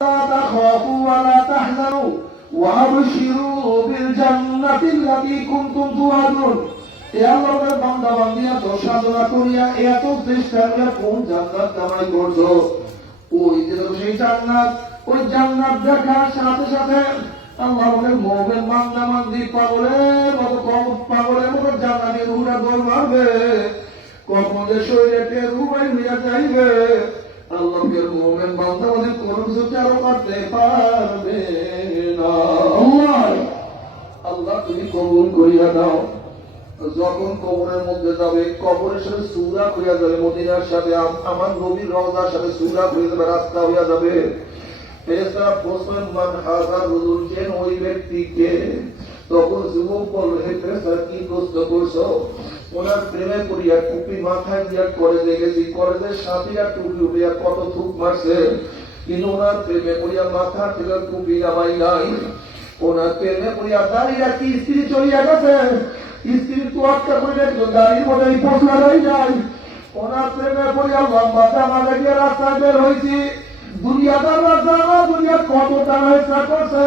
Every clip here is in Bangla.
تخافوا ولا تحزنوا وابشروا بالجنة التي كنتم توعدون। এ আল্লাহর বান্দা বান্দিয়া তো সাধনা করিয়া এত চেষ্টা করে কোন জান্নাত কামাই করছো, ওই যে সেই জান্নাত, ওই জান্নাত দেখার সাথে সাথে আল্লাহ বলে মুমিন বান্দা বান্দি পাগলের মতো পাগলের মতো জান্নাতের রুহটা দৌড় মারবে, কখন যে শরীরে রুহ হইয়া যাইবে আল্লাহর মুমিন বান্দা বান্দি কোন কিছু চালু করতে পারবে না। আল্লাহ তুমি কবুল করিয়া দাও। যখন কবরের মধ্যে যাবে, কবরের সাথে সূরা হইয়া যাবে, মদিনার সাথে আমার নবীর রওজার সাথে সূরা হয়ে যাবে, রাস্তা হইয়া যাবে। ফেরেশতারা প্রশ্ন মান হাযা রাজুল, কেন ওই ব্যক্তিকে? তখন যুবক বলল, হে ফেরেশতারা কি প্রশ্ন করছো? ওনার প্রেমে পড়িয়া টুপি মাথায় দিয়া করে দেখেছি, কলেজের সাথীরা টুপি উঠিয়া কত থুক মারছে, কিন্তু ওনার প্রেমে পড়িয়া মাথা থেকে টুপি নামাই নাই। ওনার প্রেমে পড়িয়া দাঁড়িয়ে কি স্ত্রী চলিয়া গেছে, স্ত্রী তো আটকা করে দেখলো দাঁড়িয়ে মনে পচলা রয়ে যায়। ওনার প্রেমে পড়িয়া লম্বা জামা লাগিয়ে রাস্তায় বের হয়েছি, দুনিয়াদার জামা দুনিয়া কত টাকা ইচ্ছা করছে,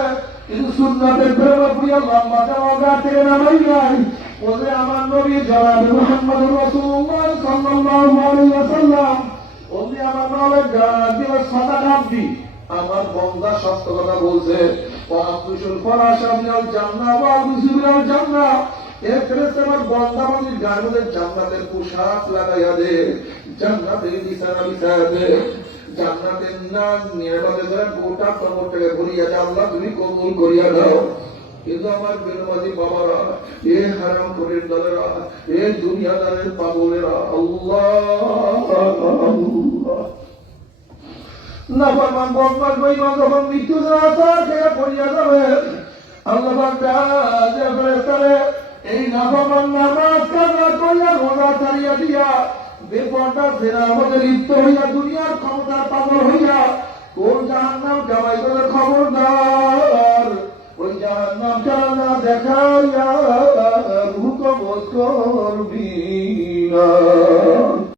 কিন্তু সুন্নাতের প্রেমে পড়িয়া লম্বা জামা গা থেকে নামাই নাই। বলে আমার নবী জনাব মুহাম্মদুর রাসূলুল্লাহ সাল্লাল্লাহু আলাইহি ওয়াসাল্লাম ওলি আমার নামে গাদিও সাদাকাতি, আমার বান্দা সত্য কথা বলছে। ওয়াকুশুল ফরাশা মিনাল জান্নাহ ওয়া বিসুবিল জান্নাহ, এর ফেরেশতা আমার বান্দা বান্দির গায়ের মধ্যে জান্নাতের পোশাক লাগাইয়া দে, জান্নাতের বিছানা বিছাইয়া দে, জান্নাতের নাম নিয়ামতে যারা গোটা কবরটাকে ভরিয়া দে। আল্লাহ তুমি কবুল করিয়া দাও। কিন্তু আমার বেনমাজি বাবারা, এ হারাম করির দলেরা, এ দুনিয়াদারের পাগলেরা, আল্লাহ নাফরমান বদমাশ বেঈমান যখন মৃত্যু খেয়ে পড়িয়া যাবে, আল্লাহ ফেরেশতারে এই নাফরমান নামাজ কাজা করিয়া রোজা ছাড়িয়া দিয়া বেপরদা জেনার মধ্যে লিপ্ত হইয়া দুনিয়ার ক্ষমতার পাগল হইয়া কোন জাহান্নাম কামাই করে খবরদার, ওই জাহান্নাম না দেখাইয়া রূপ বোধ করবি না।